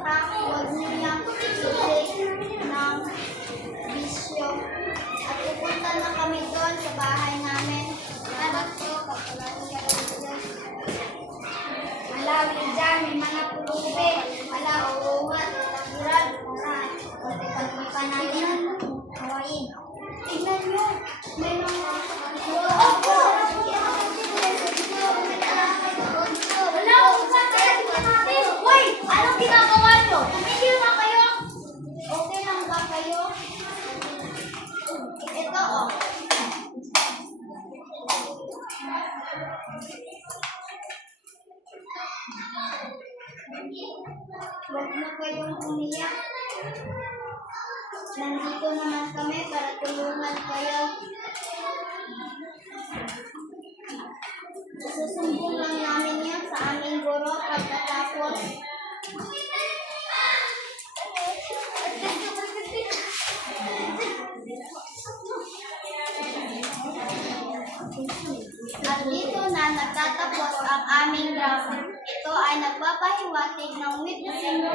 ha, huwag niyang susi ng bisyo. At pupunta na kami doon sa bahay namin. Harap ko, kapalaran ka ng Diyos. Malawi dyan, may mga pulubi. Wala, oo nga, takiran. Pati pagpapa natin. Hawaii. Tignan nyo, may mga Hoy! Anong ginagawa nyo? Tumigil na kayo? Okay lang ba kayo? Ito, oh. Huwag na kayong umiyak. Nandito naman kami para tulungan kayo. Susumbong lang namin yan sa aming guro pagkatapos. At dito na nagtatapos ang aming drama. Ito ay nagpapahiwatig ng witnessing